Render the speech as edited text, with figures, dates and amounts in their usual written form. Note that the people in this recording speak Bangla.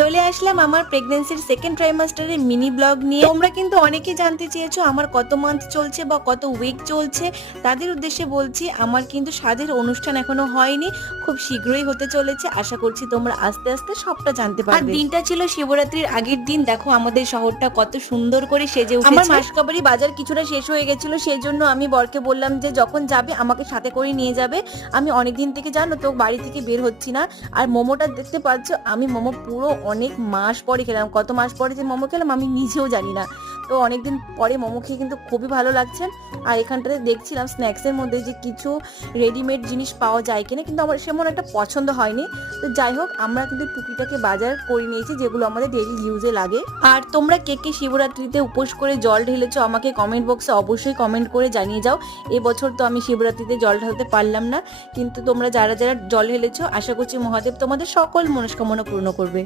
চলে আসলাম আমার প্রেগন্যান্সির সেকেন্ড ট্রাইমাস্টারের মিনি ব্লগ নিয়ে। তোমরা কিন্তু অনেকে জানতে চেয়েছো আমার কত মান্থ চলছে বা কত উইক চলছে। তাদের উদ্দেশ্যে বলছি আমার কিন্তু স্বাদের অনুষ্ঠান এখনো হয়নি, খুব শীঘ্রই হতে চলেছে। আশা করছি তোমরা আস্তে আস্তে সবটা জানতে পারবে। আর দিনটা ছিল শিবরাত্রির আগের দিন। দেখো আমাদের শহরটা কত সুন্দর করে সেজে উঠেছে। আমার মাসকাবারি বাজার কিছুটা শেষ হয়ে গেছিল, সেই জন্য আমি বরকে বললাম যে যখন যাবে আমাকে সাথে করে নিয়ে যাবে। আমি অনেকদিন থেকে জানো তো বাড়ি থেকে বের হচ্ছি না। আর মোমোটা দেখতে পাচ্ছ, আমি মোমো পুরো অনেক মাস পরে খেলাম। কত মাস পরে যে মোমো খেলাম আমি নিজেও জানি না। তো অনেকদিন পরে মোমো খেয়ে কিন্তু খুবই ভালো লাগছে। আর এখানটাতে দেখছিলাম স্ন্যাক্সের মধ্যে যে কিছু রেডিমেড জিনিস পাওয়া যায় কিনা, কিন্তু আমার সেমন একটা পছন্দ হয়নি। তো যাই হোক, আমরা কিন্তু টুকিটাকে বাজার করে নিয়েছি যেগুলো আমাদের ডেইলি ইউজে লাগে। আর তোমরা কে কে শিবরাত্রিতে উপোস করে জল ঢেলেছো আমাকে কমেন্ট বক্সে অবশ্যই কমেন্ট করে জানিয়ে যাও। এবছর তো আমি শিবরাত্রিতে জল ঢালতে পারলাম না, কিন্তু তোমরা যারা যারা জল ঢেলেছো আশা করছি মহাদেব তোমাদের সকল মনস্কামনা পূর্ণ করবে।